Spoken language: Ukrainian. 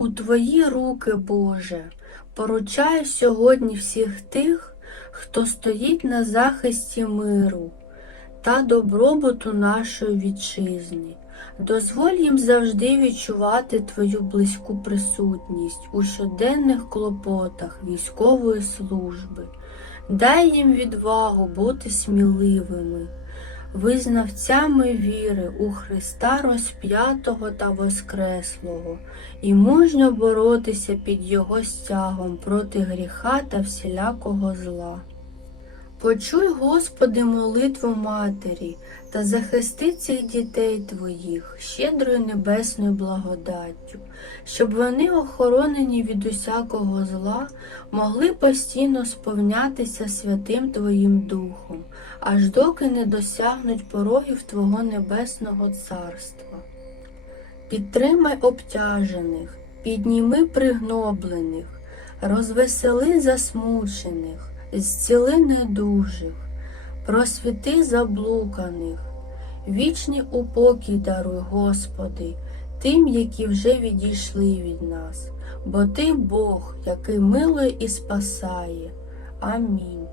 У Твої руки, Боже, поручаю сьогодні всіх тих, хто стоїть на захисті миру та добробуту нашої вітчизни. Дозволь їм завжди відчувати Твою близьку присутність у щоденних клопотах військової служби. Дай їм відвагу бути сміливими, визнавцями віри у Христа розп'ятого та Воскреслого, і мужньо боротися під Його стягом проти гріха та всілякого зла. Почуй, Господи, молитву Матері та захисти цих дітей Твоїх щедрою небесною благодаттю, щоб вони, охоронені від усякого зла, могли постійно сповнятися святим Твоїм Духом, аж доки не досягнуть порогів Твого Небесного Царства. Підтримай обтяжених, підніми пригноблених, розвесели засмучених, зціли недужих, просвіти заблуканих, вічний упокій даруй, Господи, тим, які вже відійшли від нас, бо Ти Бог, який милує і спасає. Амінь.